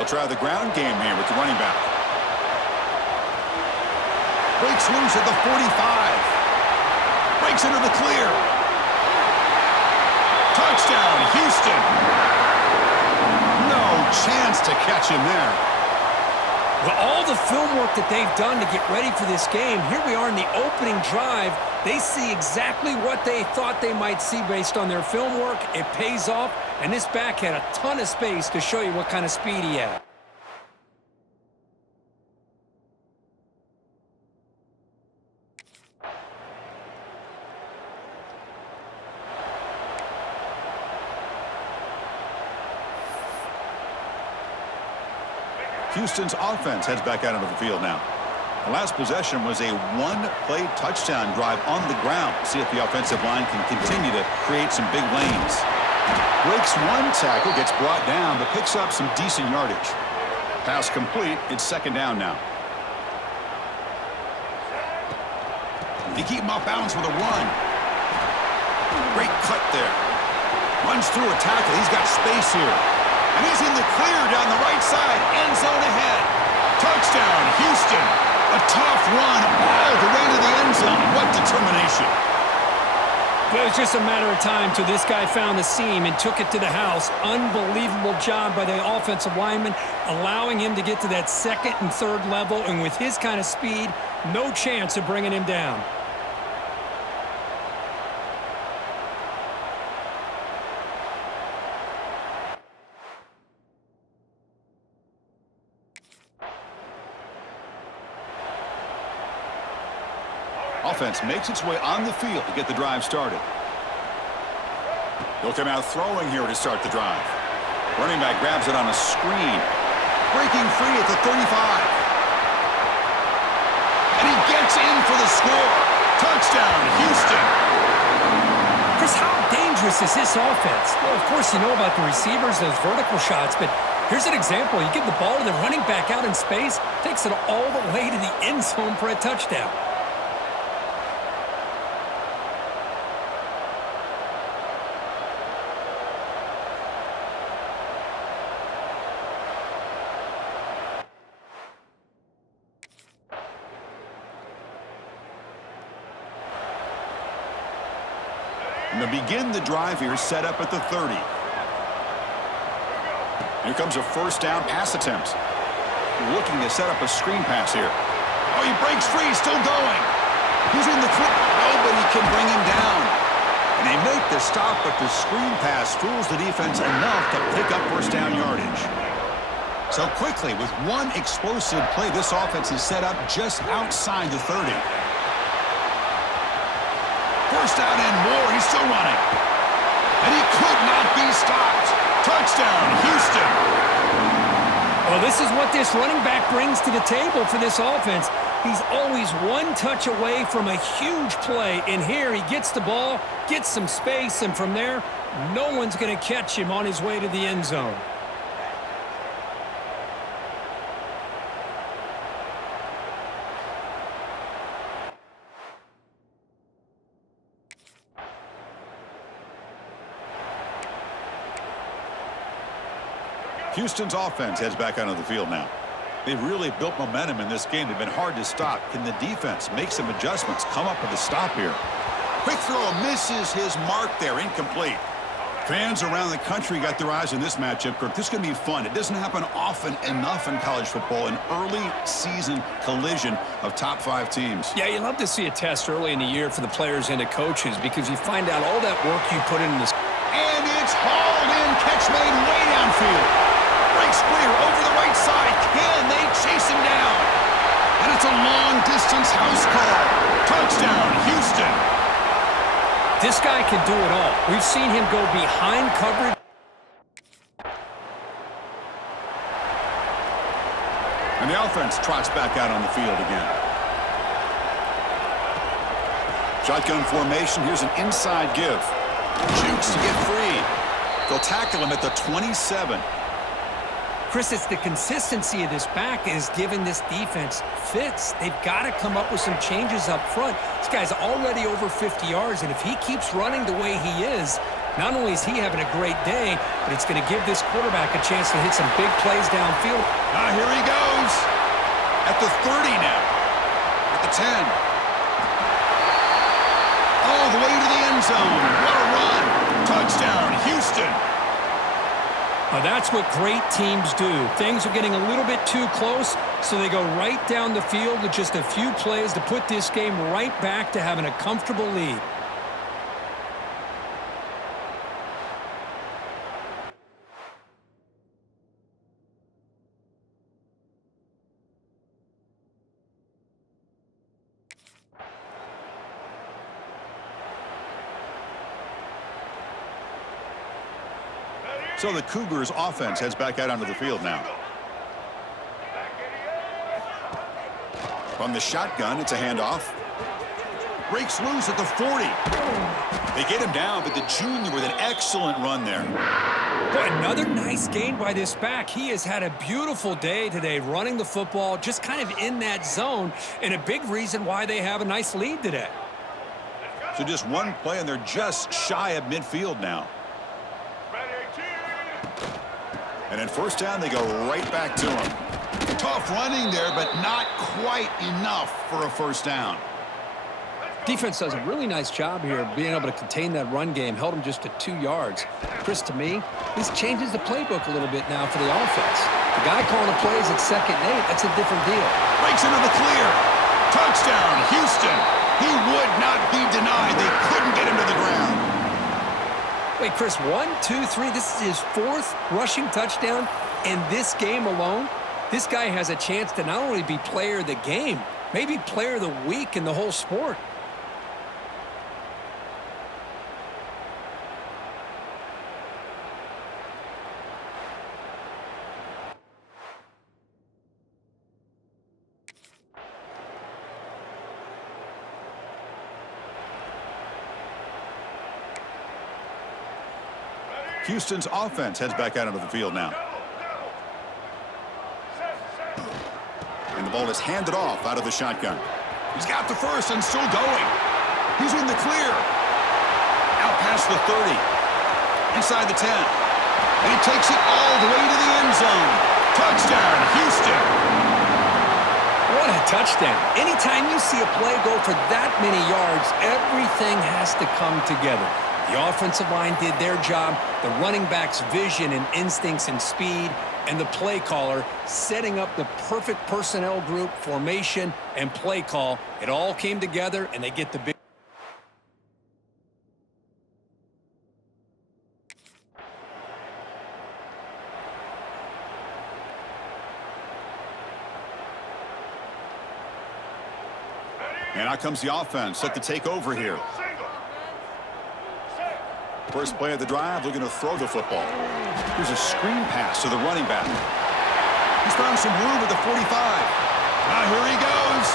They'll try the ground game here with the running back. Breaks loose at the 45. Breaks into the clear. Touchdown, Houston. No chance to catch him there. Well, all the film work that they've done to get ready for this game, here we are in the opening drive. They see exactly what they thought they might see based on their film work. It pays off, and this back had a ton of space to show you what kind of speed he had. Houston's offense heads back out onto the field now. The last possession was a one-play touchdown drive on the ground. See if the offensive line can continue to create some big lanes. Breaks one tackle, gets brought down, but picks up some decent yardage. Pass complete. It's second down now. They keep him off balance with a run. Great cut there. Runs through a tackle. He's got space here. And he's in the clear down the right side. End zone ahead. Touchdown, Houston. A tough run all the way to the end zone. What determination. It was just a matter of time till this guy found the seam and took it to the house. Unbelievable job by the offensive lineman, allowing him to get to that second and third level. And with his kind of speed, no chance of bringing him down. Offense makes its way on the field to get the drive started. He'll come out throwing here to start the drive. Running back grabs it on a screen. Breaking free at the 35. And he gets in for the score. Touchdown, Houston. Chris, how dangerous is this offense? Well, of course, you know about the receivers, those vertical shots, but here's an example. You give the ball to the running back out in space, takes it all the way to the end zone for a touchdown. And to begin the drive here, set up at the 30. Here comes a first down pass attempt. Looking to set up a screen pass here. Oh, he breaks free, still going. He's in the clear. Nobody can bring him down. And they make the stop, but the screen pass fools the defense enough to pick up first down yardage. So quickly, with one explosive play, this offense is set up just outside the 30. First down and more. He's still running. And he could not be stopped. Touchdown, Houston. Well, this is what this running back brings to the table for this offense. He's always one touch away from a huge play. And here he gets the ball, gets some space, and from there, no one's going to catch him on his way to the end zone. Houston's offense heads back onto the field now. They've really built momentum in this game. They've been hard to stop. Can the defense make some adjustments, come up with a stop here? Quick throw misses his mark there, incomplete. Fans around the country got their eyes on this matchup, Kirk. This is going to be fun. It doesn't happen often enough in college football, an early season collision of top 5 teams. Yeah, you love to see a test early in the year for the players and the coaches because you find out all that work you put in this. And it's hauled in, catch made way downfield. Breaks clear over the right side. Can they chase him down? And it's a long-distance house call. Touchdown, Houston. This guy can do it all. We've seen him go behind coverage. And the offense trots back out on the field again. Shotgun formation. Here's an inside give. Jukes to get free. They'll tackle him at the 27. Chris, it's the consistency of this back is giving this defense fits. They've got to come up with some changes up front. This guy's already over 50 yards, and if he keeps running the way he is, Not only is he having a great day, but it's going to give this quarterback a chance to hit some big plays downfield. Here he goes. At the 30 now. At the 10. All the way to the end zone. What a run. Touchdown, Houston. Now that's what great teams do. Things are getting a little bit too close, so they go right down the field with just a few plays to put this game right back to having a comfortable lead. So the Cougars offense heads back out onto the field now. From the shotgun, it's a handoff. Breaks loose at the 40. They get him down, but the junior with an excellent run there. Boy, another nice gain by this back. He has had a beautiful day today running the football, just kind of in that zone, and a big reason why they have a nice lead today. So just one play, and they're just shy of midfield now. And at first down, they go right back to him. Tough running there, but not quite enough for a first down. Defense does a really nice job here being able to contain that run game. Held him just to 2 yards. Chris, to me, this changes the playbook a little bit now for the offense. The guy calling the plays at 2nd and 8, that's a different deal. Breaks into the clear. Touchdown, Houston. He would not be denied. They couldn't get him to the ground. Wait, Chris, 1, 2, 3. This is his 4th rushing touchdown in this game alone. This guy has a chance to not only be player of the game, maybe player of the week in the whole sport. Houston's offense heads back out onto the field now. And the ball is handed off out of the shotgun. He's got the first and still going. He's in the clear. Out past the 30. Inside the 10. And he takes it all the way to the end zone. Touchdown, Houston. What a touchdown. Anytime you see a play go for that many yards, everything has to come together. The offensive line did their job, the running back's vision and instincts and speed, and the play caller setting up the perfect personnel group, formation, and play call. It all came together, and they get the big. And out comes the offense, set to take over here. First play of the drive, looking to throw the football. Here's a screen pass to the running back. He's found some room at the 45. Here he goes.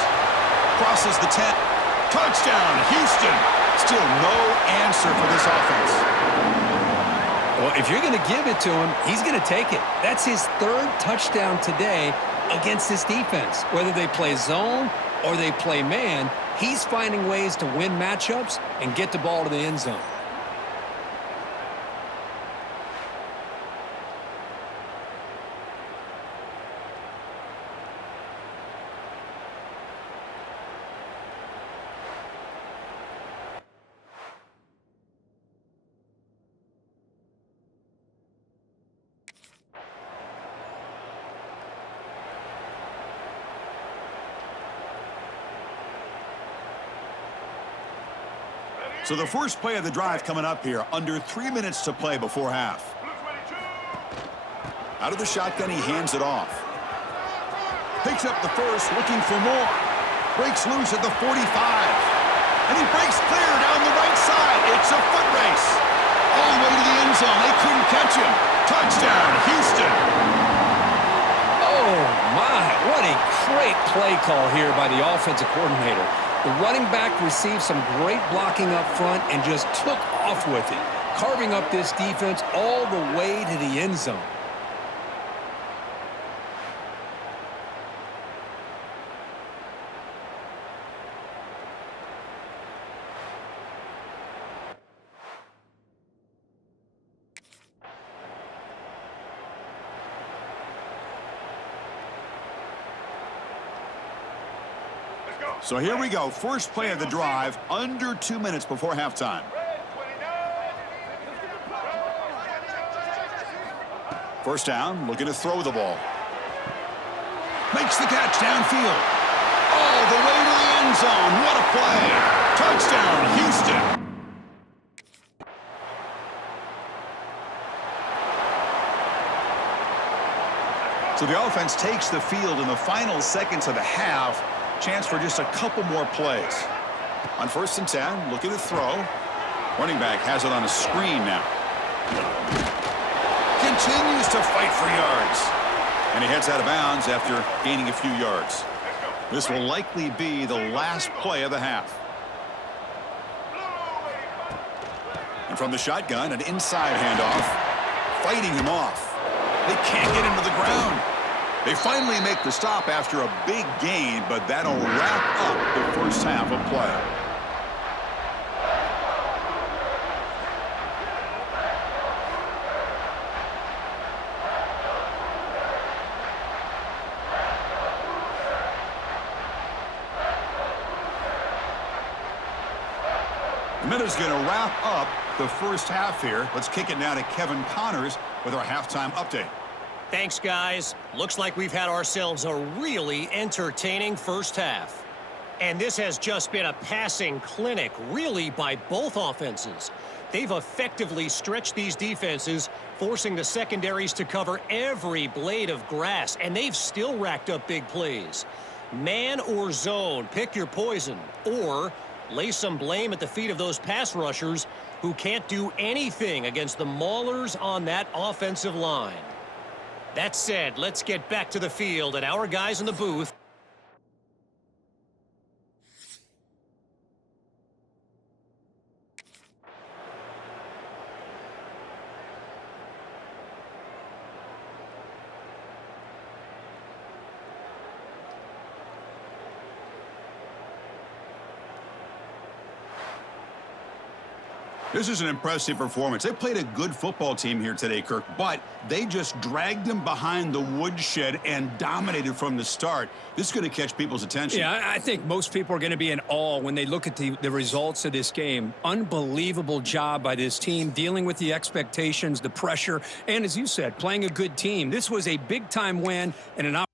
Crosses the 10. Touchdown, Houston. Still no answer for this offense. Well, if you're going to give it to him, he's going to take it. That's his 3rd touchdown today against this defense. Whether they play zone or they play man, he's finding ways to win matchups and get the ball to the end zone. So the first play of the drive coming up here, under 3 minutes to play before half. Out of the shotgun, he hands it off. Picks up the first, looking for more. Breaks loose at the 45. And he breaks clear down the right side. It's a foot race. All the way to the end zone. They couldn't catch him. Touchdown, Houston. Oh, my. What a great play call here by the offensive coordinator. The running back received some great blocking up front and just took off with it, carving up this defense all the way to the end zone. So here we go. First play of the drive, under 2 minutes before halftime. First down, looking to throw the ball. Makes the catch downfield. All the way to the end zone. What a play. Touchdown, Houston. So the offense takes the field in the final seconds of the half. Chance for just a couple more plays. On 1st and 10, looking to throw. Running back has it on a screen now. Continues to fight for yards. And he heads out of bounds after gaining a few yards. This will likely be the last play of the half. And from the shotgun, an inside handoff. Fighting him off. They can't get him to the ground. They finally make the stop after a big gain, but that'll wrap up the first half of play. The minute's going to wrap up the first half here. Let's kick it now to Kevin Connors with our halftime update. Thanks, guys. Looks like we've had ourselves a really entertaining first half. And this has just been a passing clinic, really, by both offenses. They've effectively stretched these defenses, forcing the secondaries to cover every blade of grass, and they've still racked up big plays. Man or zone, pick your poison, or lay some blame at the feet of those pass rushers who can't do anything against the maulers on that offensive line. That said, let's get back to the field and our guys in the booth. This is an impressive performance. They played a good football team here today, Kirk, but they just dragged them behind the woodshed and dominated from the start. This is going to catch people's attention. Yeah, I think most people are going to be in awe when they look at the results of this game. Unbelievable job by this team, dealing with the expectations, the pressure, and as you said, playing a good team. This was a big-time win and an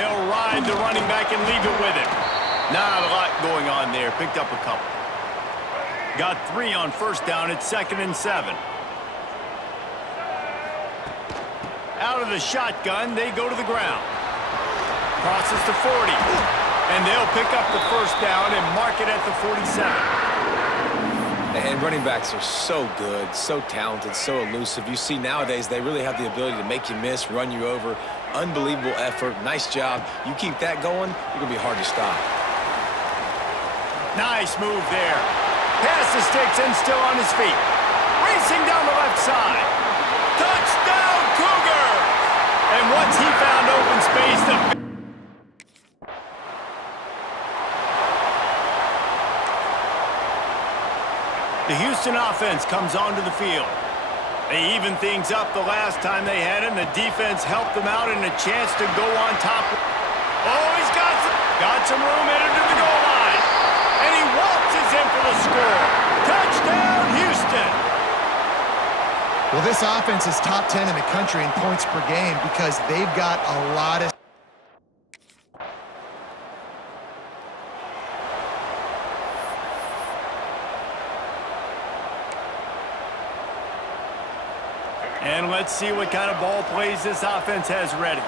They'll ride the running back and leave it with him. Not a lot going on there. Picked up a couple. Got 3 on first down. It's 2nd and 7. Out of the shotgun, they go to the ground. Crosses to 40. And they'll pick up the first down and mark it at the 47. And running backs are so good, so talented, so elusive. You see nowadays they really have the ability to make you miss, run you over. Unbelievable effort. Nice job. You keep that going, you're going to be hard to stop. Nice move there. Pass the sticks and still on his feet. Racing down the left side. Touchdown, Cougars! And once he found open space, the Houston offense comes onto the field. They evened things up the last time they had it, and the defense helped them out and a chance to go on top. Oh, he's got some room headed to the goal line. And he waltzes in for the score. Touchdown, Houston! Well, this offense is top 10 in the country in points per game because they've got a lot of... And let's see what kind of ball plays this offense has ready.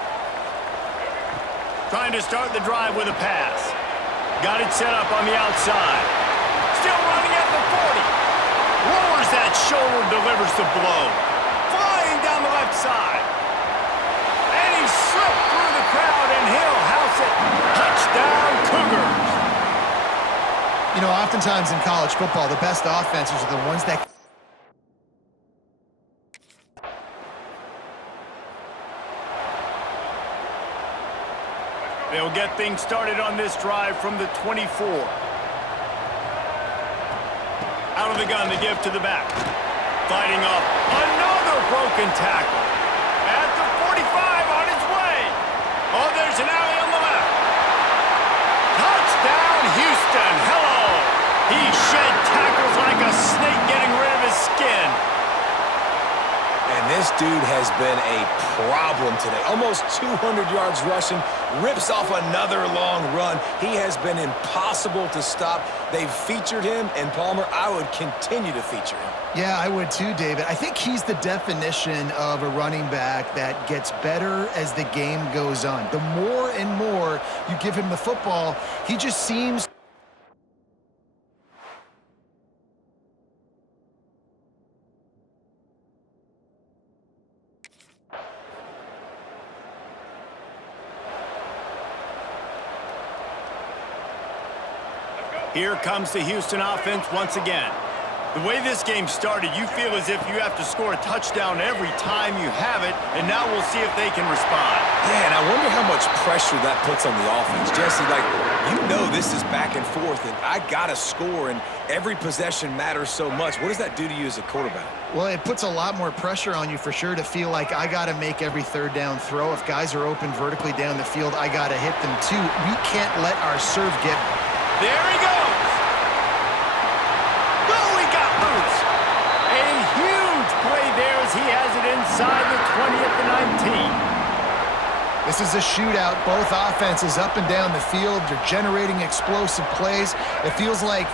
Trying to start the drive with a pass. Got it set up on the outside. Still running at the 40. Lowers that shoulder, delivers the blow. Flying down the left side. And he slipped through the crowd, and he'll house it. Touchdown, Cougars. You know, oftentimes in college football, the best offenses are the ones that... They'll get things started on this drive from the 24. Out of the gun to give to the back. Fighting off another broken tackle. At the 45 on his way. Oh, there's an alley on the left. Touchdown, Houston. Hello. He shed tackles like a snake getting rid of his skin. And this dude has been a problem today. Almost 200 yards rushing, rips off another long run. He has been impossible to stop. They've featured him, and Palmer, I would continue to feature him. Yeah, I would too, David. I think he's the definition of a running back that gets better as the game goes on. The more and more you give him the football, he just seems... Here comes the Houston offense once again. The way this game started, you feel as if you have to score a touchdown every time you have it, and now we'll see if they can respond. Yeah, and I wonder how much pressure that puts on the offense. Jesse, like, you know this is back and forth, and I got to score, and every possession matters so much. What does that do to you as a quarterback? Well, it puts a lot more pressure on you for sure to feel like I got to make every third down throw. If guys are open vertically down the field, I got to hit them too. We can't let our serve get... There he goes. Oh, he got loose. A huge play there as he has it inside the 20 at the 19. This is a shootout. Both offenses up and down the field. They're generating explosive plays. It feels like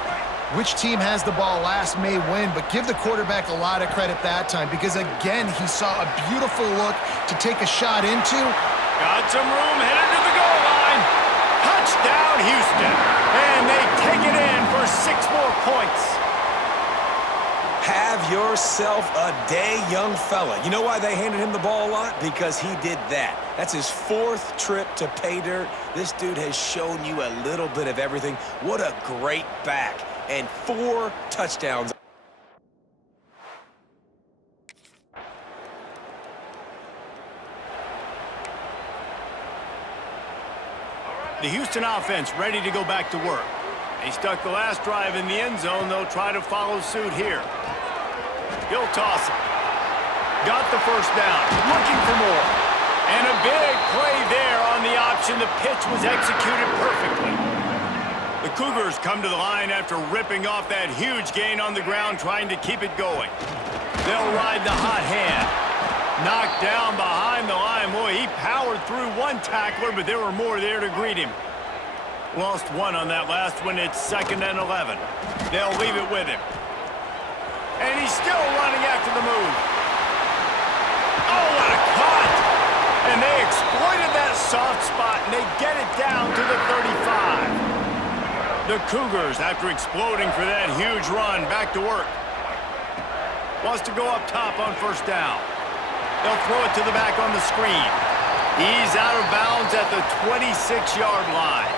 which team has the ball last may win, but give the quarterback a lot of credit that time because, again, he saw a beautiful look to take a shot into. Got some room headed to the goal line. Touchdown, Houston. And they take it in for 6 more points. Have yourself a day, young fella. You know why they handed him the ball a lot? Because he did that. That's his 4th trip to pay dirt. This dude has shown you a little bit of everything. What a great back. And 4 touchdowns. The Houston offense ready to go back to work. They stuck the last drive in the end zone. They'll try to follow suit here. He'll toss it. Got the first down. Looking for more. And a big play there on the option. The pitch was executed perfectly. The Cougars come to the line after ripping off that huge gain on the ground, trying to keep it going. They'll ride the hot hand. Knocked down behind the line. Boy, he powered through one tackler, but there were more there to greet him. Lost one on that last one. It's 2nd and 11. They'll leave it with him. And he's still running after the move. Oh, what a cut! And they exploited that soft spot, and they get it down to the 35. The Cougars, after exploding for that huge run, back to work. Wants to go up top on 1st down. They'll throw it to the back on the screen. He's out of bounds at the 26-yard line.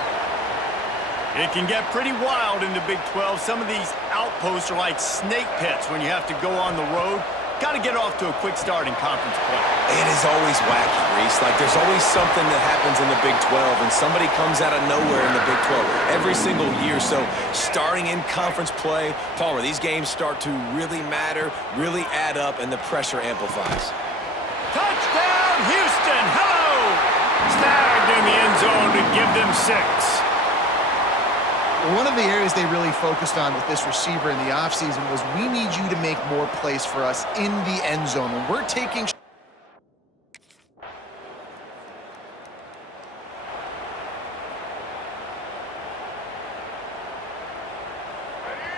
It can get pretty wild in the Big 12. Some of these outposts are like snake pits when you have to go on the road. Got to get off to a quick start in conference play. It is always wacky, Reese. Like, there's always something that happens in the Big 12, and somebody comes out of nowhere in the Big 12 every single year. So, starting in conference play, Palmer, these games start to really matter, really add up, and the pressure amplifies. Touchdown, Houston! Hello! Snagged in the end zone to give them 6. One of the areas they really focused on with this receiver in the offseason was we need you to make more plays for us in the end zone. When we're taking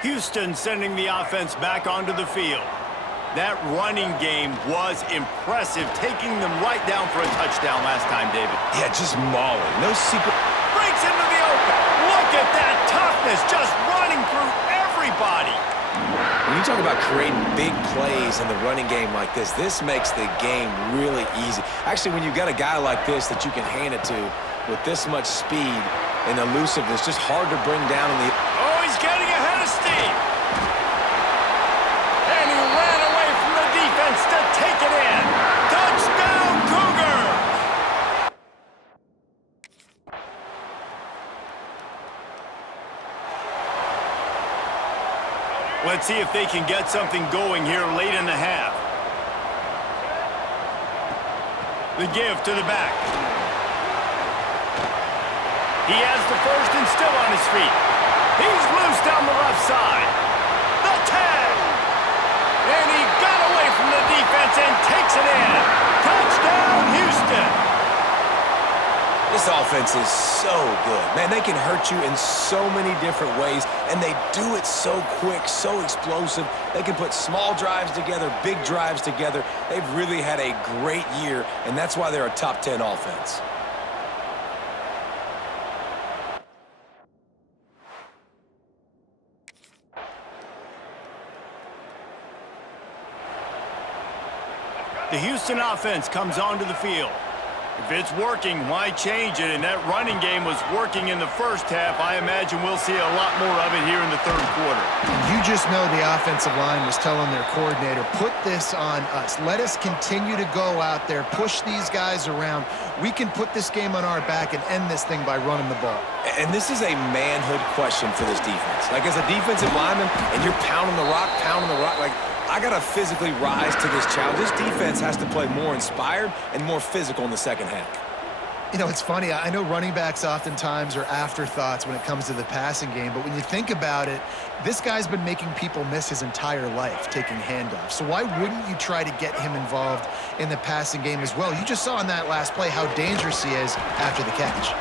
Houston sending the offense back onto the field. That running game was impressive, taking them right down for a touchdown last time, David. Yeah, just mauling. No secret. Breaks into the open. Look at that toughness, just running through everybody. When you talk about creating big plays in the running game like this makes the game really easy. Actually, when you've got a guy like this that you can hand it to with this much speed and elusiveness, just hard to bring down in the... Oh, he's getting ahead of steam. And he ran away from the defense to take it in. Touchdown, Cougar! Let's see if they can get something going here late in the half. The give to the back. He has the first and still on his feet. He's loose down the left side. The tag! And he got away from the defense and takes it in. Touchdown, Houston! This offense is so good. Man, they can hurt you in so many different ways, and they do it so quick, so explosive. They can put small drives together, big drives together. They've really had a great year, and that's why they're a top 10 offense. The Houston offense comes onto the field. If it's working, why change it? And that running game was working in the first half. I imagine we'll see a lot more of it here in the third quarter. You just know the offensive line was telling their coordinator, put this on us. Let us continue to go out there, push these guys around. We can put this game on our back and end this thing by running the ball. And this is a manhood question for this defense. Like, as a defensive lineman, and you're pounding the rock, like, I got to physically rise to this challenge. This defense has to play more inspired and more physical in the second half. You know, it's funny. I know running backs oftentimes are afterthoughts when it comes to the passing game, but when you think about it, this guy's been making people miss his entire life taking handoffs. So why wouldn't you try to get him involved in the passing game as well? You just saw in that last play how dangerous he is after the catch.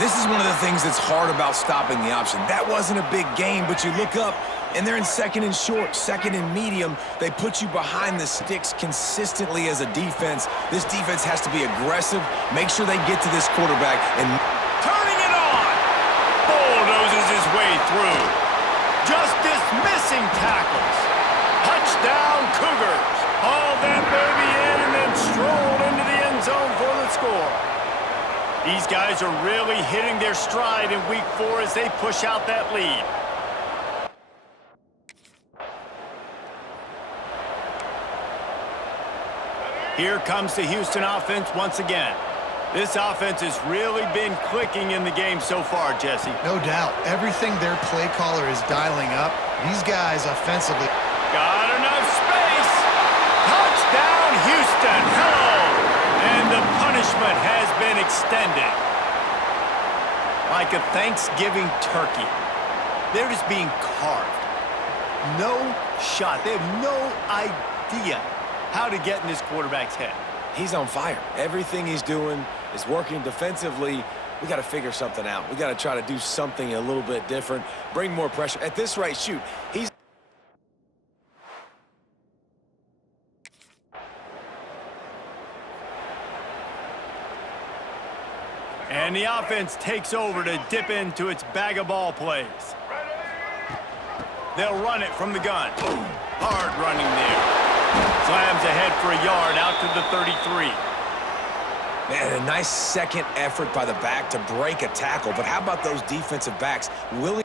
This is one of the things that's hard about stopping the option. That wasn't a big game, but you look up, and they're in second and short, second and medium. They put you behind the sticks consistently as a defense. This defense has to be aggressive, make sure they get to this quarterback, and... Turning it on! Bulldozes his way through. Just dismissing tackles. Touchdown, Cougars. Hauled that baby in and then strolled into the end zone for the score. These guys are really hitting their stride in week 4 as they push out that lead. Here comes the Houston offense once again. This offense has really been clicking in the game so far, Jesse. No doubt. Everything their play caller is dialing up, these guys offensively. Got enough space. Touchdown, Houston. Hello. And the punishment has been extended. Like a Thanksgiving turkey. They're just being carved. No shot. They have no idea how to get in this quarterback's head. He's on fire. Everything he's doing is working defensively. We got to figure something out. We got to try to do something a little bit different, bring more pressure. At this rate, shoot, he's... And the offense takes over to dip into its bag of ball plays. They'll run it from the gun. Hard running there. Slams ahead for a yard out to the 33. Man, a nice second effort by the back to break a tackle. But how about those defensive backs willing...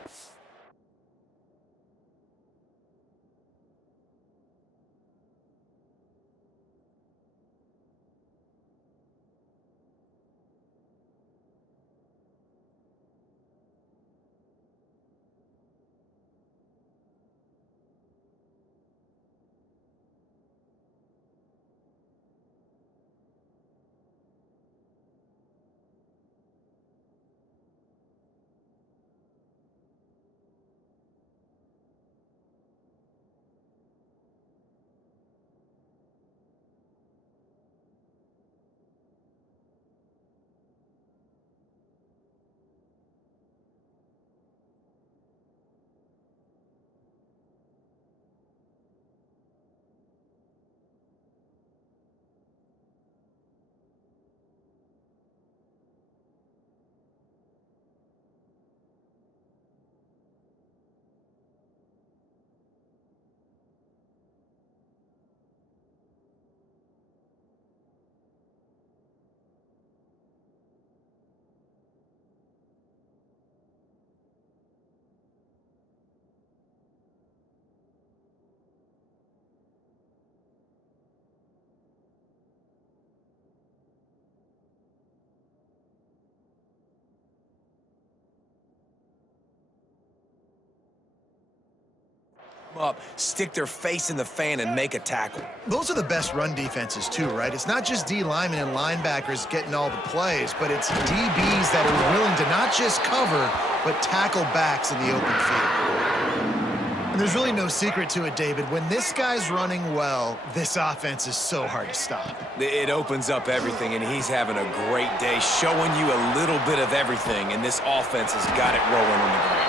up, stick their face in the fan, and make a tackle. Those are the best run defenses, too, right? It's not just D linemen and linebackers getting all the plays, but it's DBs that are willing to not just cover, but tackle backs in the open field. And there's really no secret to it, David. When this guy's running well, this offense is so hard to stop. It opens up everything, and he's having a great day, showing you a little bit of everything, and this offense has got it rolling on the ground.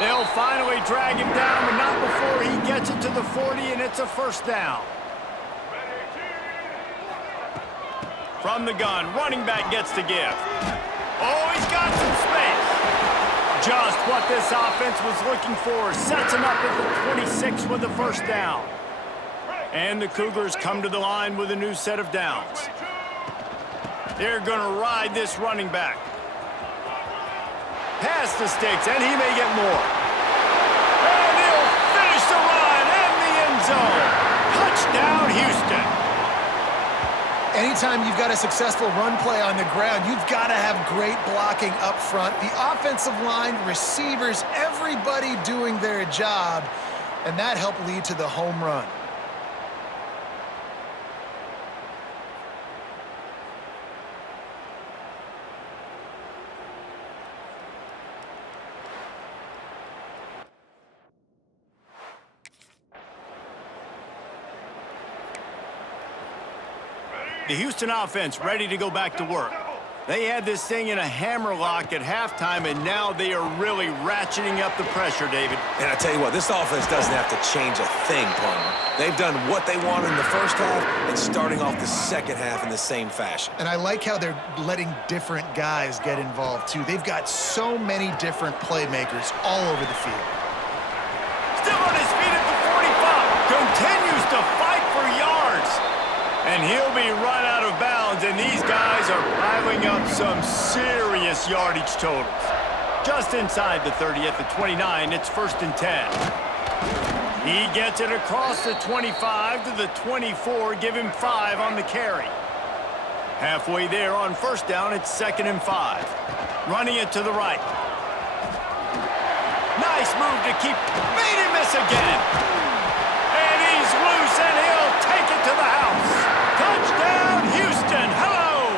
They'll finally drag him down, but not before he gets it to the 40, and it's a first down. From the gun, running back gets to give. Oh, he's got some space. Just what this offense was looking for. Sets him up at the 26 with the first down. And the Cougars come to the line with a new set of downs. They're going to ride this running back. Past the sticks, and he may get more. And he'll finish the run in the end zone. Touchdown, Houston. Anytime you've got a successful run play on the ground, you've got to have great blocking up front. The offensive line, receivers, everybody doing their job, and that helped lead to the home run. The Houston offense ready to go back to work. They had this thing in a hammerlock at halftime, and now they are really ratcheting up the pressure, David. And I tell you what, this offense doesn't have to change a thing, Palmer. They've done what they wanted in the first half and starting off the second half in the same fashion. And I like how they're letting different guys get involved, too. They've got so many different playmakers all over the field. Still on his feet at the 45. Continues to fight for yards. And he'll be run out of bounds, and these guys are piling up some serious yardage totals. Just inside the 30 at the 29, it's 1st and 10. He gets it across the 25 to the 24, give him 5 on the carry. Halfway there on 1st down, it's 2nd and 5. Running it to the right. Nice move to keep, made him miss again. And he's loose, and he'll take it to the house. Touchdown, Houston! Hello!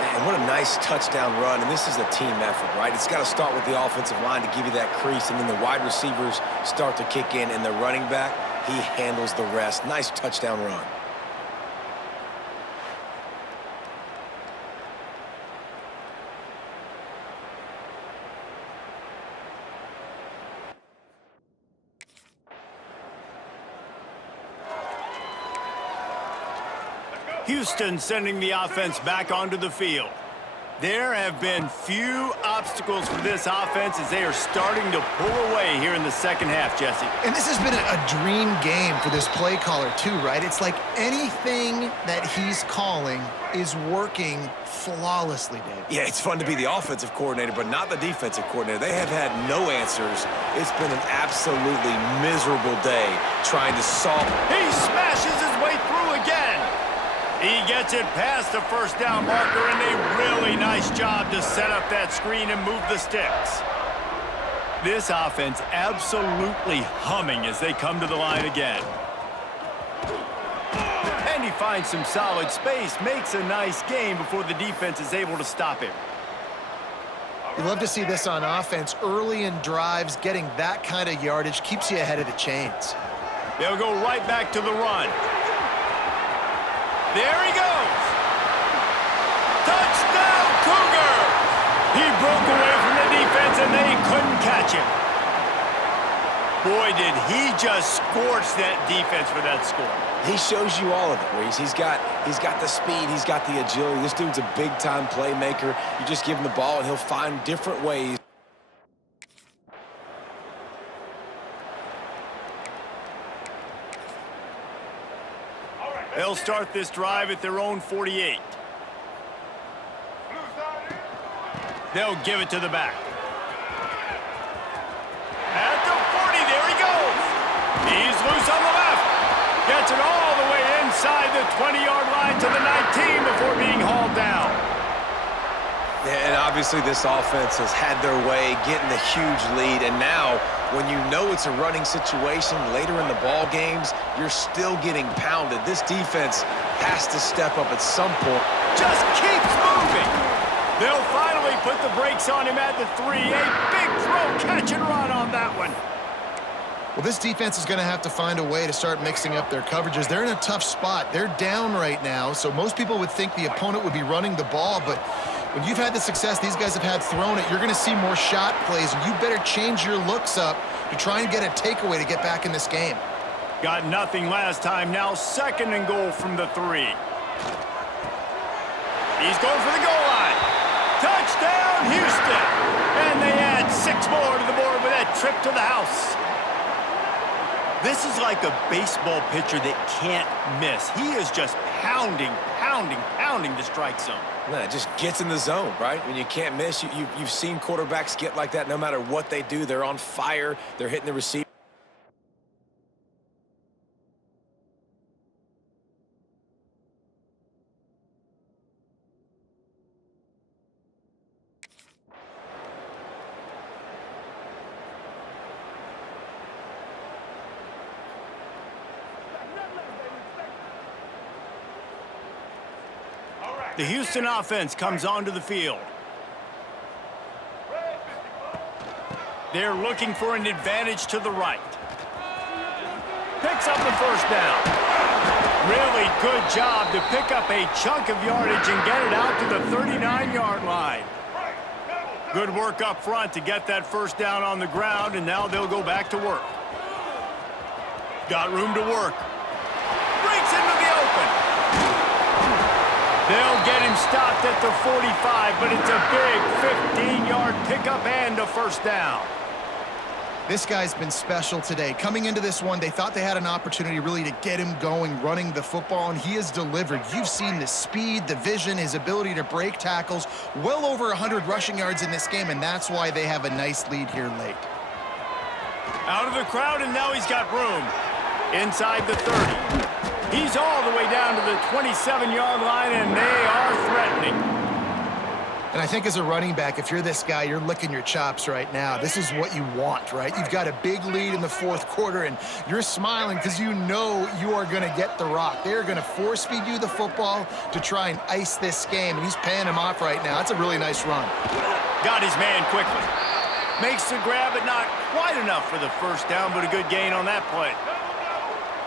Man, what a nice touchdown run, and this is a team effort, right? It's got to start with the offensive line to give you that crease, and then the wide receivers start to kick in, and the running back, He handles the rest. Nice touchdown run. Houston sending the offense back onto the field. There have been few obstacles for this offense as they are starting to pull away here in the second half, Jesse. And this has been a dream game for this play caller too, right? It's like anything that he's calling is working flawlessly, Dave. Yeah, it's fun to be the offensive coordinator, but not the defensive coordinator. They have had no answers. It's been an absolutely miserable day trying to solve. He smashes his way through again. He gets it past the first down marker, and a really nice job to set up that screen and move the sticks. This offense absolutely humming as they come to the line again. And he finds some solid space, makes a nice gain before the defense is able to stop him. You love to see this on offense. Early in drives, getting that kind of yardage keeps you ahead of the chains. They'll go right back to the run. There he goes. Touchdown, Cougar! He broke away from the defense, and they couldn't catch him. Boy, did he just scorch that defense for that score. He shows you all of it, Reese. He's got the speed, he's got the agility. This dude's a big-time playmaker. You just give him the ball, and he'll find different ways. They'll start this drive at their own 48. They'll give it to the back. At the 40, there he goes. He's loose on the left. Gets it all the way inside the 20-yard line to the 19 before being hauled down. Yeah, and obviously this offense has had their way, getting the huge lead, and now when you know it's a running situation later in the ball games, you're still getting pounded. This defense has to step up at some point. Just keeps moving. They'll finally put the brakes on him at the 3. A big throw, catch and run on that one. Well, this defense is going to have to find a way to start mixing up their coverages. They're in a tough spot. They're down right now, so most people would think the opponent would be running the ball, but when you've had the success these guys have had throwing it, you're going to see more shot plays, and you better change your looks up to try and get a takeaway to get back in this game. Got nothing last time. Now 2nd and goal from the 3. He's going for the goal line. Touchdown, Houston. And they add 6 more to the board with that trip to the house. This is like a baseball pitcher that can't miss. He is just pounding the strike zone. No, it just gets in the zone, right? When you can't miss, you've seen quarterbacks get like that no matter what they do. They're on fire. They're hitting the receiver. The Houston offense comes onto the field. They're looking for an advantage to the right. Picks up the first down. Really good job to pick up a chunk of yardage and get it out to the 39-yard line. Good work up front to get that first down on the ground, and now they'll go back to work. Got room to work. Breaks into the open. They'll get him stopped at the 45, but it's a big 15-yard pickup and a first down. This guy's been special today. Coming into this one, they thought they had an opportunity really to get him going, running the football, and he has delivered. You've seen the speed, the vision, his ability to break tackles, well over 100 rushing yards in this game, and that's why they have a nice lead here late. Out of the crowd, and now he's got room. Inside the 30. He's all the way down to the 27-yard line, and they are threatening. And I think as a running back, if you're this guy, you're licking your chops right now. This is what you want, right? You've got a big lead in the 4th quarter, and you're smiling because you know you are going to get the rock. They're going to force-feed you the football to try and ice this game, and he's paying him off right now. That's a really nice run. Got his man quickly. Makes the grab, but not quite enough for the first down, but a good gain on that play.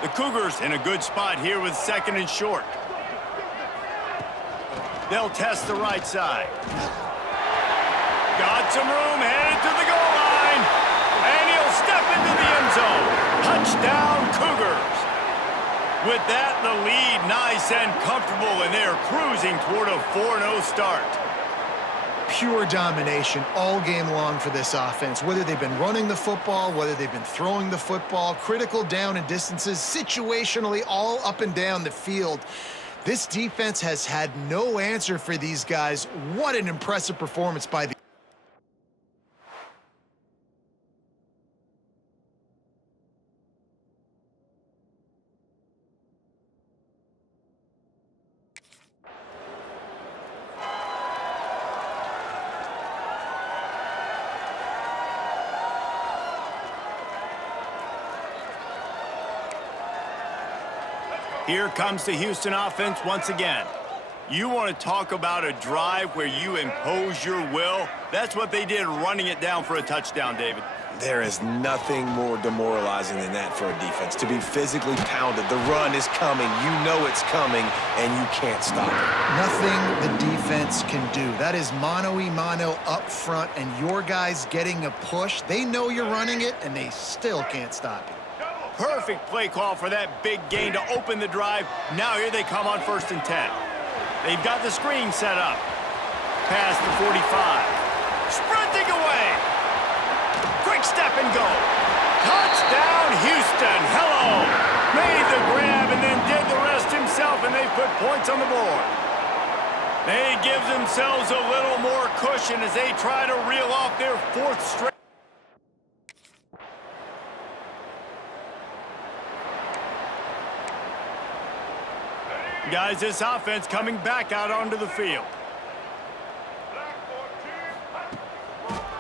The Cougars in a good spot here with 2nd and short. They'll test the right side. Got some room, headed to the goal line. And he'll step into the end zone. Touchdown, Cougars. With that, the lead nice and comfortable, and they're cruising toward a 4-0 start. Pure domination all game long for this offense. Whether they've been running the football, whether they've been throwing the football, critical down and distances, situationally all up and down the field. This defense has had no answer for these guys. What an impressive performance by the Here comes the Houston offense once again. You want to talk about a drive where you impose your will? That's what they did, running it down for a touchdown, David. There is nothing more demoralizing than that for a defense. To be physically pounded, the run is coming, you know it's coming, and you can't stop it. nothing the defense can do. That is mano-a-mano up front, and your guys getting a push. They know you're running it, and they still can't stop it. Perfect play call for that big gain to open the drive. Now here they come on 1st and 10. They've got the screen set up. Past the 45. Sprinting away. Quick step and go. Touchdown, Houston. Hello. Made the grab and then did the rest himself, and they put points on the board. They give themselves a little more cushion as they try to reel off their 4th straight. Guys, this offense coming back out onto the field.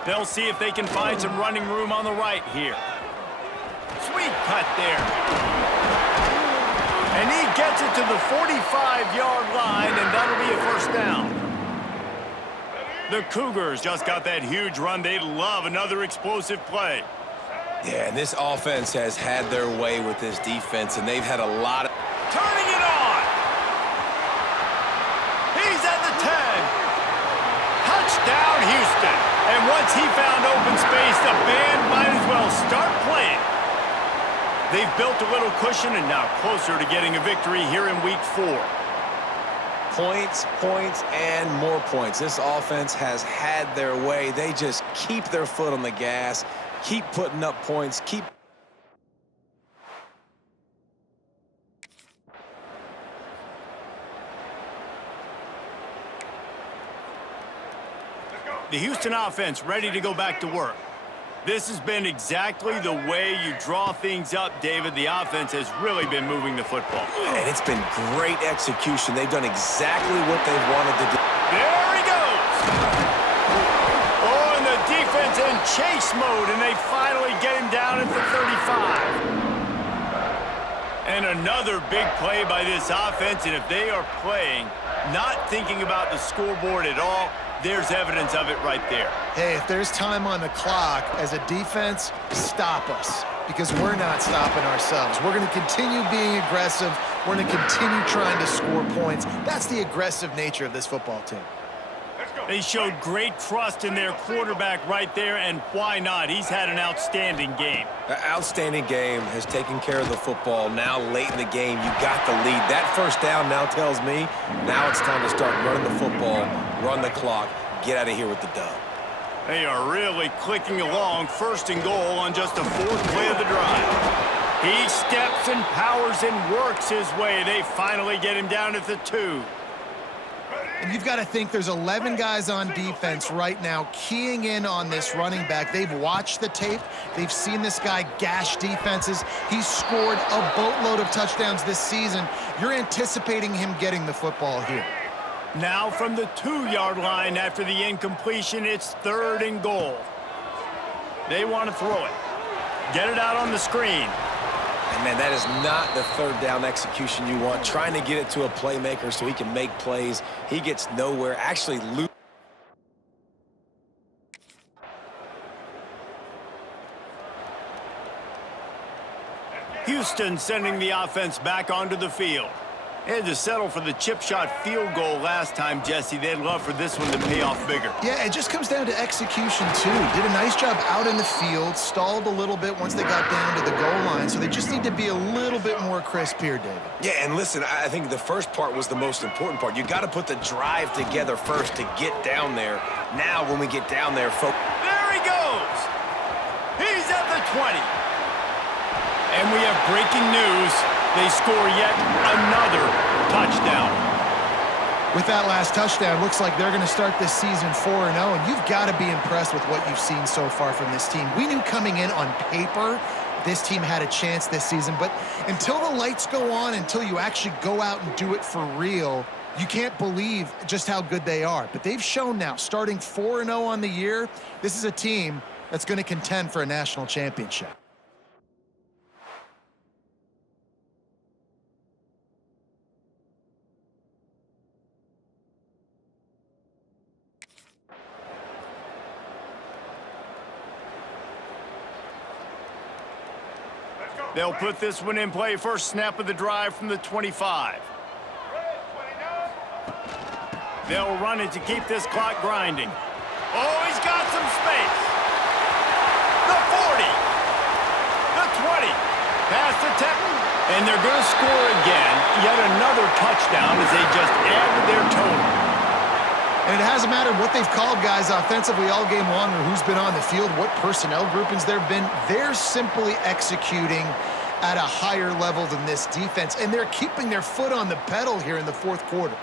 They'll see if they can find some running room on the right here. Sweet cut there. And he gets it to the 45-yard line, and that'll be a 1st down. The Cougars just got that huge run. They love another explosive play. Yeah, and this offense has had their way with this defense, and they've had a lot of... Turning it on. He's at the 10. Touchdown, Houston. And once he found open space, the band might as well start playing. They've built a little cushion and now closer to getting a victory here in Week 4. Points, points, and more points. This offense has had their way. They just keep their foot on the gas, keep putting up points, keep... The Houston offense ready to go back to work. This has been exactly the way you draw things up, David. The offense has really been moving the football. And it's been great execution. They've done exactly what they've wanted to do. There he goes. Oh, and the defense in chase mode, and they finally get him down at the 35. And another big play by this offense, and if they are playing, not thinking about the scoreboard at all, there's evidence of it right there. Hey, if there's time on the clock, as a defense, stop us, because we're not stopping ourselves. We're going to continue being aggressive. We're going to continue trying to score points. That's the aggressive nature of this football team. They showed great trust in their quarterback right there, and why not? He's had an outstanding game. An outstanding game, has taken care of the football. Now, late in the game, you got the lead. That 1st down now tells me now it's time to start running the football, run the clock, get out of here with the dub. They are really clicking along, 1st and goal on just the 4th play of the drive. He steps and powers and works his way. They finally get him down at the 2. And you've got to think there's 11 guys on defense right now keying in on this running back. They've watched the tape. They've seen this guy gash defenses. He's scored a boatload of touchdowns this season. You're anticipating him getting the football here. Now from the 2-yard line after the incompletion, it's 3rd and goal. They want to throw it. Get it out on the screen. And, man, that is not the 3rd down execution you want. Trying to get it to a playmaker so he can make plays. He gets nowhere. Actually, lose. Houston sending the offense back onto the field. They had to settle for the chip shot field goal last time, Jesse. They'd love for this one to pay off bigger. Yeah, it just comes down to execution, too. Did a nice job out in the field, stalled a little bit once they got down to the goal line, so they just need to be a little bit more crisp here, David. Yeah, and listen, I think the first part was the most important part. You got to put the drive together first to get down there. Now, when we get down there, folks. There he goes. He's at the 20. And we have breaking news. They score yet another touchdown. With that last touchdown, looks like they're going to start this season 4-0, and you've got to be impressed with what you've seen so far from this team. We knew coming in on paper this team had a chance this season, but until the lights go on, until you actually go out and do it for real, you can't believe just how good they are. But they've shown now, starting 4-0 on the year, this is a team that's going to contend for a national championship. They'll put this one in play. First snap of the drive from the 25. They'll run it to keep this clock grinding. Oh, he's got some space. The 40. The 20. Pass attempt. And they're going to score again. Yet another touchdown as they just add to their total. And it hasn't mattered what they've called guys offensively all game long or who's been on the field, what personnel groupings there have been. They're simply executing at a higher level than this defense, and they're keeping their foot on the pedal here in the fourth quarter.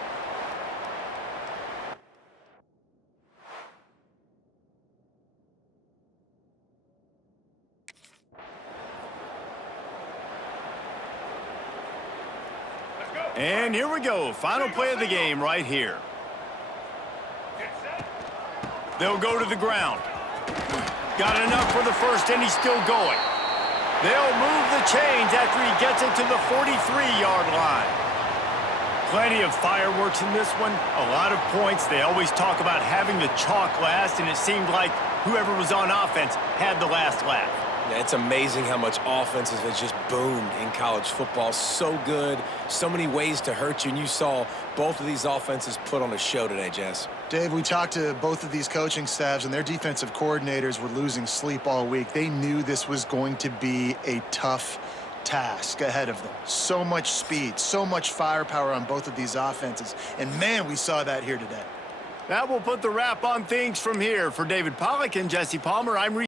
And here we go. Final play of the game right here. They'll go to the ground. Got enough for the first, and he's still going. They'll move the chains after he gets it to the 43-yard line. Plenty of fireworks in this one. A lot of points. They always talk about having the chalk last, and it seemed like whoever was on offense had the last laugh. Yeah, it's amazing how much offenses have just boomed in college football. So good, so many ways to hurt you, and you saw both of these offenses put on a show today, Jess. Dave, we talked to both of these coaching staffs, and their defensive coordinators were losing sleep all week. They knew this was going to be a tough task ahead of them. So much speed, so much firepower on both of these offenses, and man, we saw that here today. That will put the wrap on things from here. For David Pollack and Jesse Palmer, I'm